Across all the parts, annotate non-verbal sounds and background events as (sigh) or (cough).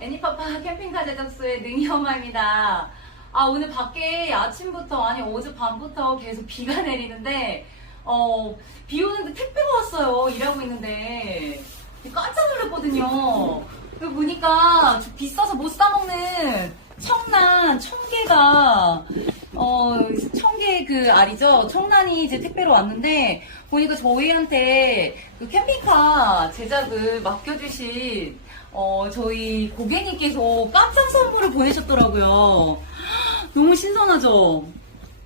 애니파파 캠핑카 제작소의 능이 엄마입니다. 아, 오늘 밖에 아침부터, 아니, 어젯밤부터 계속 비가 (laughs) 내리는데, 어, 비 오는데 택배가 왔어요. 일하고 있는데. 깜짝 놀랐거든요. 그리고 보니까 저 비싸서 못 사먹는 청란 청개가, 어, 청개 그 알이죠? 청란이 이제 택배로 왔는데, 보니까 저희한테 그 캠핑카 제작을 맡겨주신, 어, 저희 고객님께서 깜짝 선물을 보내셨더라고요. 너무 신선하죠?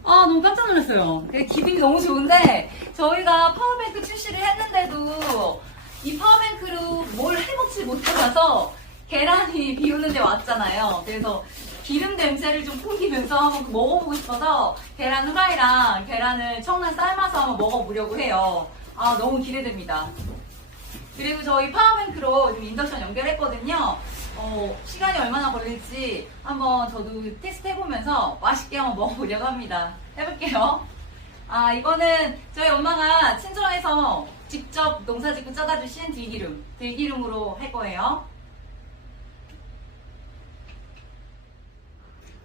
아, 너무 깜짝 놀랐어요. 되게 기분이 너무 좋은데, 저희가 파워뱅크 출시를 했는데도, 이 파워뱅크로 뭘 해먹지 못해가서, 계란이 (laughs) 비 오는데 왔잖아요. 그래서 기름 냄새를 좀 풍기면서 한번 먹어보고 싶어서, 계란 후라이랑 계란을 청란 삶아서 한번 먹어보려고 해요. 아, 너무 기대됩니다. 그리고 저희 파워뱅크로 지금 인덕션 연결했거든요. 어, 시간이 얼마나 걸릴지 한번 저도 테스트 해보면서 맛있게 한번 먹어보려고 합니다. 해볼게요. 아, 이거는 저희 엄마가 친정에서 직접 농사 짓고 짜다 주신 들기름, 들기름으로 할 거예요.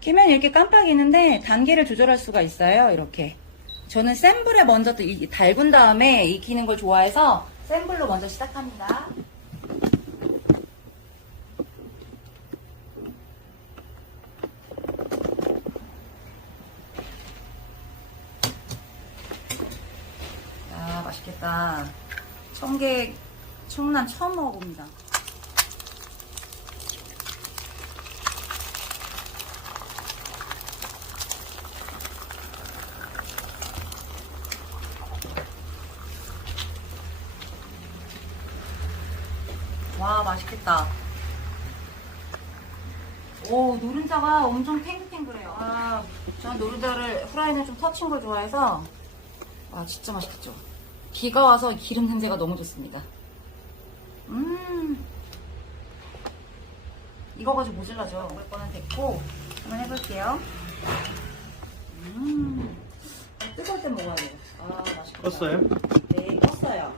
끼면 이렇게 깜빡이는데 단계를 조절할 수가 있어요. 이렇게. 저는 센 불에 먼저 이- 달군 다음에 익히는 걸 좋아해서 센 불로 먼저 시작합니다. 아, 맛있겠다. 청개, 청란 처음 먹어봅니다. 와, 맛있겠다. 오, 노른자가 엄청 탱글탱글해요. 아, 저는 노른자를 후라이는 좀 터친 걸 좋아해서, 아, 진짜 맛있겠죠. 비가 와서 기름 냄새가 너무 좋습니다. 음. 이거 가지고 모질라죠. 먹을 거는 됐고, 한번 해볼게요. 음. 아, 뜨거울 때 먹어야 돼요. 아, 맛있겠다. 껐어요? 네, 껐어요.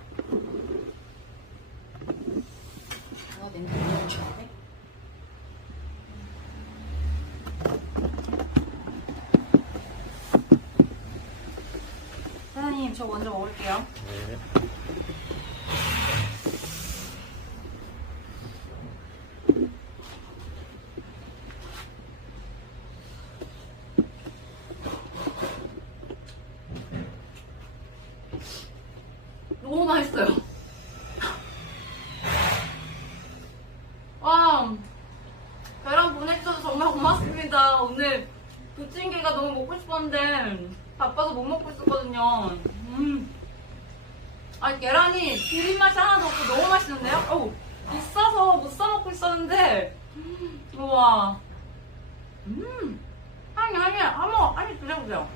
아, 냄새 너무 좋은데? 사장님, 저 먼저 먹을게요. 네. 너무 맛있어요. 와, 계란 보내주셔서 정말 고맙습니다. 오늘 부침개가 너무 먹고 싶었는데 바빠서 못 먹고 있었거든요. 음. 아, 계란이 비린 맛이 하나도 없고 너무 맛있는데요? 어우, 비싸서 못 사 먹고 있었는데, 음, 우와. 음, 향이, 향이, 한번, 한입 드셔보세요.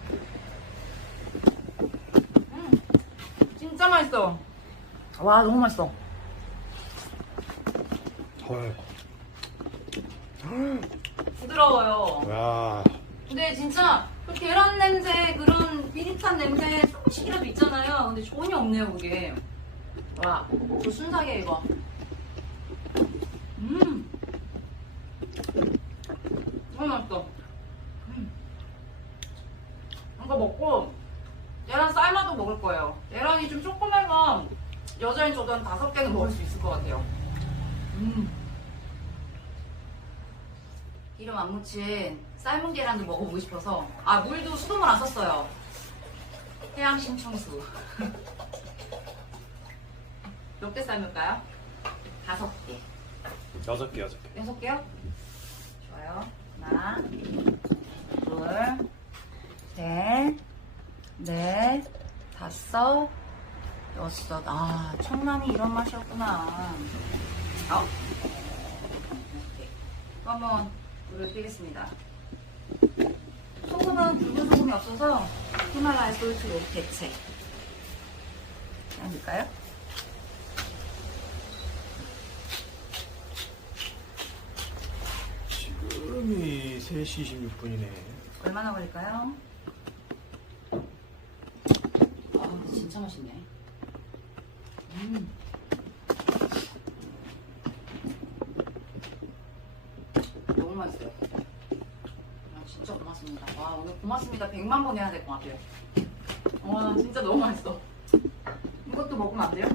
음, 진짜 맛있어. 와, 너무 맛있어. 헐. 부드러워요. 와. 근데 진짜 그 계란 냄새 그런 비릿한 냄새 조금씩이라도 있잖아요. 근데 전혀 없네요 그게. 와, 저 순삭이에요 이거. 음, 너무 맛있어. 음. 이거 먹고 계란 삶아도 먹을 거예요. 계란이 좀 조그매서 여자인 저도 한 다섯 개는 먹을 수 있을 것 같아요. 음. 기름 안 묻힌 삶은 계란도 먹어보고 싶어서 아 물도 수돗물 안 썼어요. 해양 심청수. (laughs) 몇 개 삶을까요? 다섯 개. 여섯 개, 여섯 개. 여섯 개요? 좋아요. 하나 둘셋넷 다섯 여섯. 아 청란이 이런 맛이었구나. 아홉 이렇게 또 한번 불을 끄겠습니다 소금은 굵은 소금이 없어서 히말라야 솔트로 대체 넣을까요? 지금이 3시 26분이네. 얼마나 걸릴까요? 아, 진짜 맛있네. 음. 맛있어요. 아, 진짜 고맙습니다. 와, 오늘 고맙습니다. 100만 번 해야 될 것 같아요. 와, 진짜 너무 맛있어. 이것도 먹으면 안 돼요?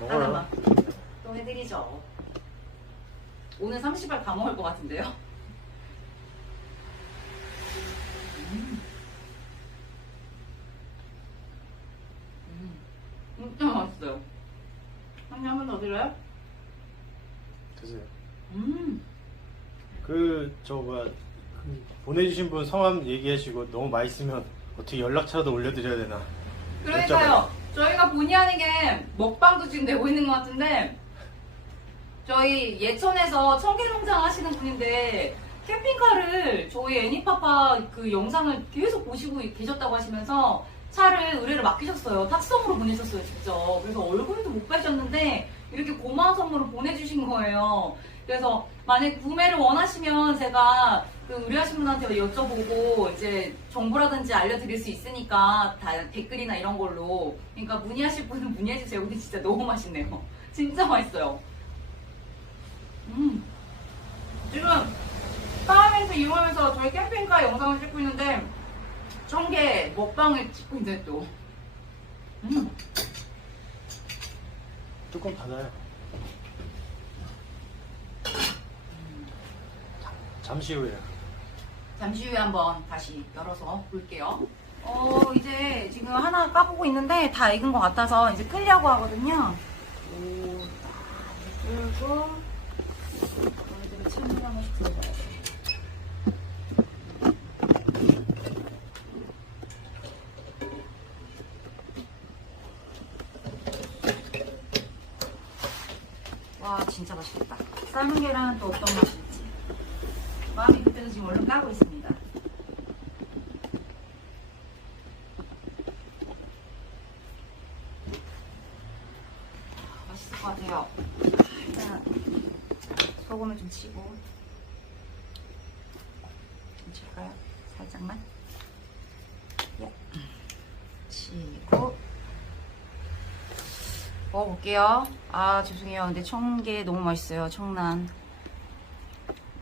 먹어요. 또 해드리죠. 오늘 30알 다 먹을 것 같은데요? 음. 음. 진짜 맛있어요. 한번더 드려요? 드세요. 음. 그, 저, 뭐야. 그 보내주신 분 성함 얘기하시고 너무 맛있으면 어떻게 연락처라도 올려드려야 되나. 그러니까요. 저희가 본의 아니게 먹방도 지금 되고 있는 것 같은데 저희 예천에서 청계농장 하시는 분인데 캠핑카를 저희 애니파파 그 영상을 계속 보시고 계셨다고 하시면서 차를 의뢰를 맡기셨어요. 탁송으로 보내셨어요, 직접. 그래서 얼굴도 못 뵈셨는데 이렇게 고마운 선물을 보내주신 거예요. 그래서 만약 구매를 원하시면 제가 그 의뢰하신 분한테 여쭤보고 이제 정보라든지 알려드릴 수 있으니까 다 댓글이나 이런 걸로 그러니까 문의하실 분은 문의해주세요. 근데 진짜 너무 맛있네요. (laughs) 진짜 맛있어요. 음. 지금 파워뱅크 이용하면서 저희 캠핑카 영상을 찍고 있는데 청개 먹방을 찍고 있는데 또 음. 뚜껑 닫아요. 잠시 후에. 잠시 후에 한번 다시 열어서 볼게요. 어, 이제 지금 하나 까보고 있는데 다 익은 것 같아서 이제 끌려고 하거든요. 오, 딱 끌고, 진짜 맛있겠다. 삶은 계란은 또 어떤 맛일지. 마음이 급해서 지금 얼른 까고 있습니다. 아, 맛있을 것 같아요. 일단 소금을 좀 치고 좀 칠까요? 살짝만. 예. 치고 먹어볼게요. 아 죄송해요. 근데 청게 너무 맛있어요. 청란.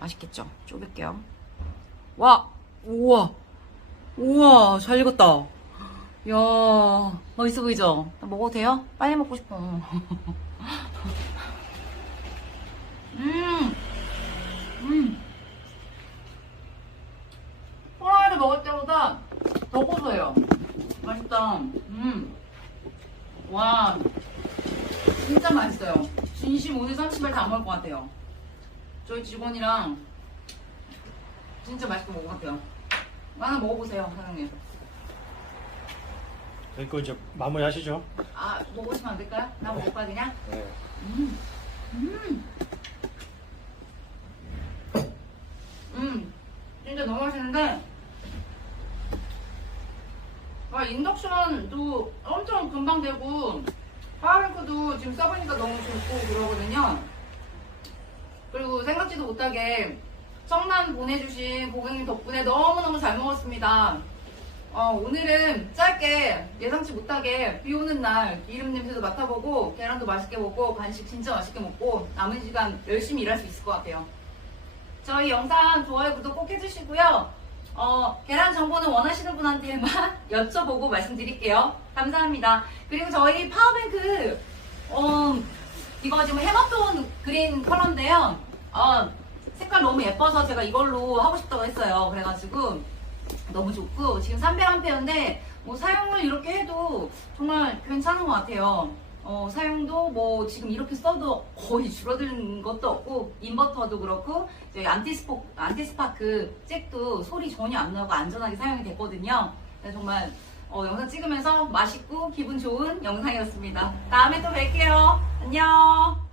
맛있겠죠? 쪼갤게요. 와! 우와! 우와! 잘 익었다. 이야, 맛있어 보이죠? 나 먹어도 돼요? 빨리 먹고 싶어. 음! 음! 호라이를 먹을 때보다 더 고소해요. 맛있다. 음! 와! 진짜 맛있어요. 진심 오늘 30알 다 먹을 것 같아요. 저희 직원이랑 진짜 맛있게 먹은 것 같아요. 하나 먹어보세요, 사장님. 그리고 이제 마무리 하시죠. 아, 먹으시면 안 될까요? 나 먹을까, 그냥? 네. 음, 음. 음, 진짜 너무 맛있는데, 와, 인덕션도 엄청 금방 되고, 파워뱅크도 지금 써보니까 너무 좋고 그러거든요. 그리고 생각지도 못하게 청란 보내주신 고객님 덕분에 너무너무 잘 먹었습니다. 어, 오늘은 짧게 예상치 못하게 비 오는 날 기름 냄새도 맡아보고 계란도 맛있게 먹고 간식 진짜 맛있게 먹고 남은 시간 열심히 일할 수 있을 것 같아요. 저희 영상 좋아요, 구독 꼭 해주시고요. 어, 계란 정보는 원하시는 분한테만 (laughs) 여쭤보고 말씀드릴게요. 감사합니다. 그리고 저희 파워뱅크, 어, 이거 지금 해마톤 그린 컬러인데요. 어, 색깔 너무 예뻐서 제가 이걸로 하고 싶다고 했어요. 그래가지고 너무 좋고 지금 300A인데 뭐 사용을 이렇게 해도 정말 괜찮은 것 같아요. 어, 사용도 뭐 지금 이렇게 써도 거의 줄어드는 것도 없고 인버터도 그렇고 저희 안티스포, 안티스파크 잭도 소리 전혀 안 나고 안전하게 사용이 됐거든요. 정말 어, 영상 찍으면서 맛있고 기분 좋은 영상이었습니다. 다음에 또 뵐게요. 안녕.